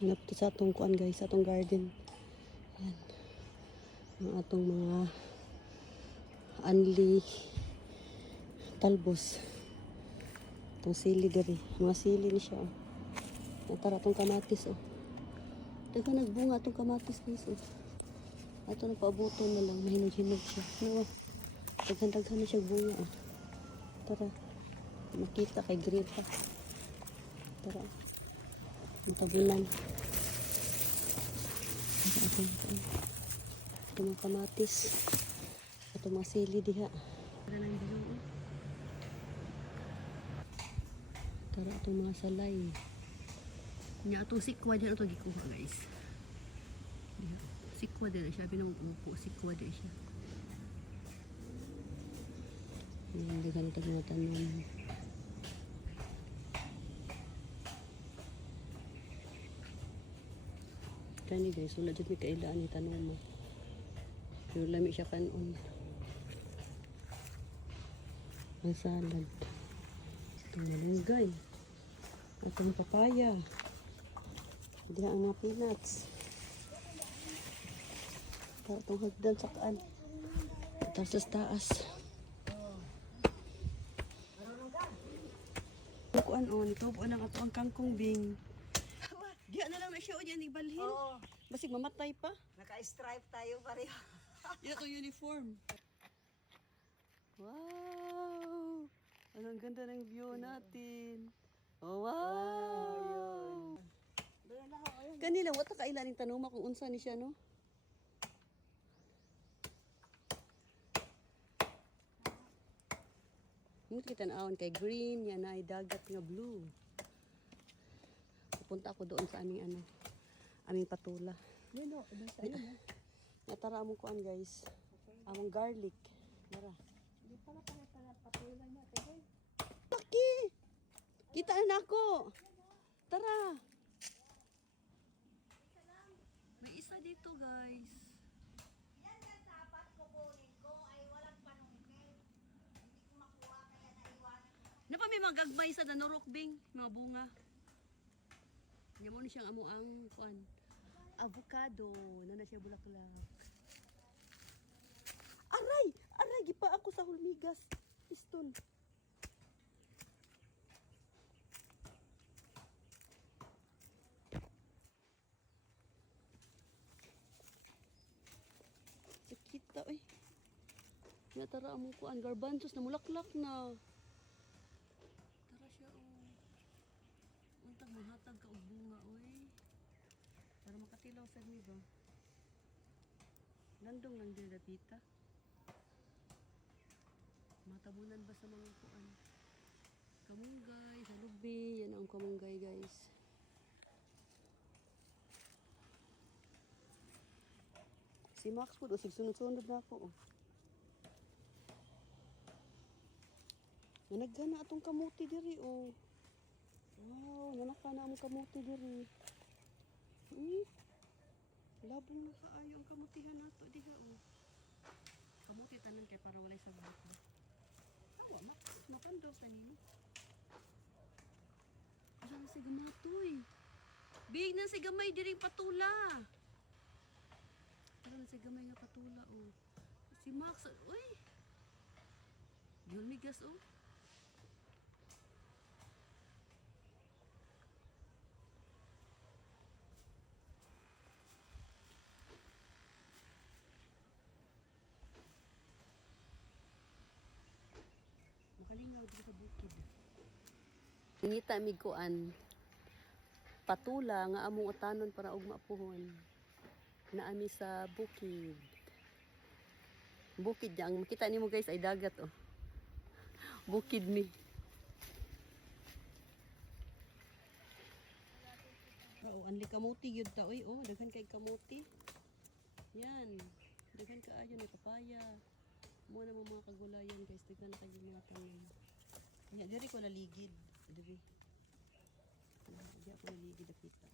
Hanap to sa atong kuan guys, sa atong garden. Yan. Ang atong mga anli talbos. Itong sili diri. Mga sili ni siya. Oh. Tara itong kamatis. Oh. Daga nagbunga itong kamatis guys. Oh. Ato na paabuton na lang. Mahinog-hinog siya. No, daghan-daghan na siya bunga. Oh. Tara. Makita kay gripa. Tara. Matabunan. Ito mga kamatis. Ito mga sili diha. Tara na yung bilog. Tara itong mga salay. Nya itong sikwa dyan ito gikuha guys. Diha. Sikwa din siya. Binuupo. Sikwa din siya. Hindi ganito tinatanong. Kani guys, wala dyan may kailaan ni tanong mo. Pero lami siya kanon. Ang salad. Itong malunggay. Itong papaya. Hindi ang mga peanuts. Itong hagdan sa kaan. Taas sa taas. Kuan on, tubuan ang ato ang kangkong bing. Diya na lang na siya o diyan ibalhin. Oo. Basig mamatay pa. Naka-stripe tayo pareho. Yan ito uniform. Wow! Ang ganda ng view natin. Oh, wow! Kanila, wata kailaning tanong kung unsa ni siya, no? Ngunit kita naawon kay green, yan ay dagat nga blue. Pupunta ako doon sa aming aming patula. Nino, ibang sa'yo na. Natara among kuan guys. Among garlic. Tara. Hindi pala pala patuloy niya. Tigay. Laki! Kita na ako. Tara. May isa dito guys. Yan nga dapat kukunin ko ay walang panungkit. Hindi ko makuha kaya naiwanan ko. Napa may mga gagmay sa nanurokbing, mga bunga. Yan mo ni siyang amo ang kuan. Avocado na siya bulaklak. Aray! Aray! Gipa ako sa hulmigas. Piston. Sakita eh. Natara among kuan. Garbanzos na mulaklak na. Tara siya oh. Untag mahatag ka og bunga oy. Para makatilaw sa mi ba. Landong lang din dapita. Matabunan ba sa mga kuan? Kamunggay, sa lubi, yan ang kamunggay guys. Si Max po, sunod-sunod na ako. Oh. Nanagana atong kamuti diri oh. Wow, nanaka na among kamuti diri. Labong na kaayo ang kamutihan nato diha oh. Kamuti tanan kay para walay sa buko. Awa, mapandaw sa nimo. Diyan si gamatoy. Big na si gamay diri patula. Diyan si gamay nga patula oh. Si Max, uy. Yun migas oh. Makalingaw dito sa bukid. Ngita mi kuan patula nga among utanon para og maapuhon. Naami sa bukid. Bukid yang makita nimo guys ay dagat oh. Bukid mi. Oh, anli kamuti gyud ta oy oh, daghan kay kamuti. Yan. Daghan kaayo ni papaya. Mo na mga kagulayan guys, tignan na kayo mga tanim. Nya diri ko naligid, diri. Diya ko naligid kita.